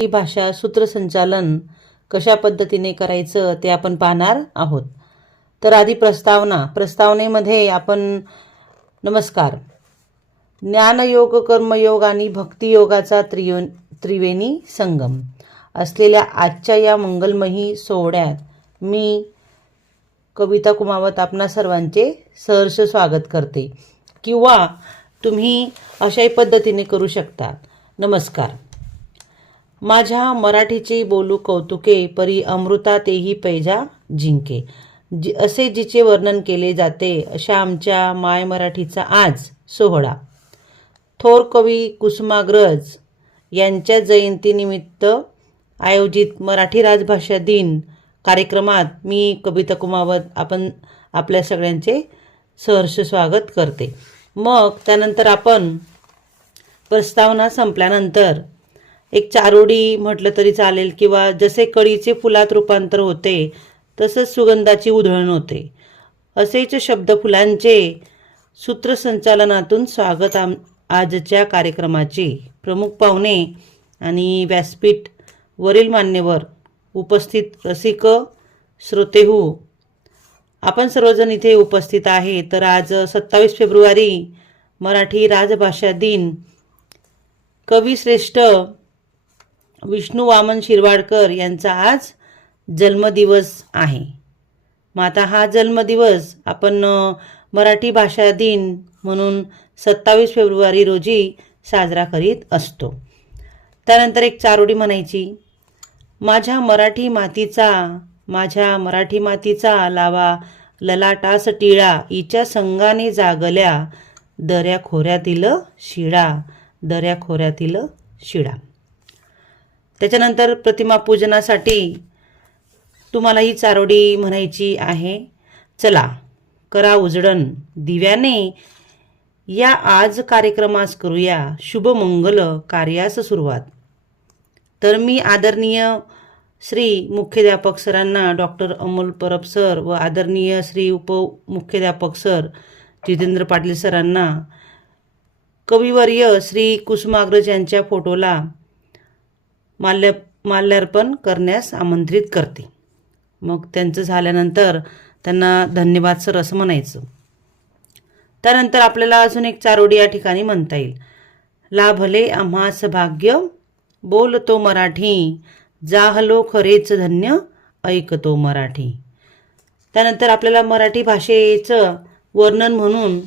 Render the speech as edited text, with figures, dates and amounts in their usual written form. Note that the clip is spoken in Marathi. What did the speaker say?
ही भाषा सूत्रसंचालन कशा पद्धतीने करायचं ते आपण पाहणार आहोत. तर आधी प्रस्तावनेमध्ये आपण नमस्कार, ज्ञानयोग, कर्मयोग आणि भक्तियोगाचा त्रिवेणी संगम असलेल्या आजच्या या मंगलमयी सोहळ्यात मी कविता कुमावत आपणा सर्वांचे सहर्ष स्वागत करते. किंवा तुम्ही अशाही पद्धतीने करू शकता. नमस्कार. माझ्या मराठीचे बोलू कौतुके, परी अमृता तेही पैजा जिंके, असे जिचे वर्णन केले जाते अशा आमच्या माय मराठीचा आज सोहळा थोर कवी कुसुमाग्रज यांच्या जयंतीनिमित्त आयोजित मराठी राजभाषा दिन कार्यक्रमात मी कविता कुमावत आपण आपल्या सगळ्यांचे सहर्ष स्वागत करते. मग त्यानंतर आपण प्रस्तावना संपल्यानंतर एक चारोडी म्हटलं तरी चालेल, किंवा जसे कळीचे फुलात रूपांतर होते तसंच सुगंधाची उधळण होते, असेच शब्द फुलांचे सूत्रसंचालनातून स्वागत आजच्या कार्यक्रमाचे प्रमुख पाहुणे आणि व्यासपीठ वरील मान्यवर, उपस्थित रसिक श्रोतेहू, आपण सर्वजण इथे उपस्थित आहे. तर आज 27 फेब्रुवारी मराठी राजभाषा दिन, कविश्रेष्ठ विष्णू वामन शिरवाडकर यांचा आज जन्मदिवस आहे. मग आता हा जन्मदिवस आपण मराठी भाषा दिन म्हणून 27 फेब्रुवारी रोजी साजरा करीत असतो. त्यानंतर एक चारोडी म्हणायची, माझ्या मराठी मातीचा लावा ललाटास टिळा, हिच्या संगाने जागल्या दऱ्याखोऱ्यातील शिळा. त्याच्यानंतर प्रतिमा पूजनासाठी तुम्हाला ही चारोडी म्हणायची आहे. चला करा उजळण दिव्याने, या आज कार्यक्रमास करूया शुभ मंगल कार्यास सुरुवात. तर मी आदरणीय श्री मुख्याध्यापक सरांना डॉक्टर अमोल परब सर व आदरणीय श्री उपमुख्याध्यापक सर जितेंद्र पाटील सरांना कविवर्य श्री कुसुमाग्रज यांच्या फोटोला माल्यार्पण करण्यास आमंत्रित करते. मग त्यांचं झाल्यानंतर त्यांना धन्यवाद सर असं म्हणायचं. त्यानंतर आपल्याला अजून एक चारोडी या ठिकाणी म्हणता येईल. लाभले आम्हास भाग्य बोलतो मराठी, जाहलो खरेच धन्य ऐकतो मराठी. त्यानंतर आपल्याला मराठी भाषेचं वर्णन म्हणून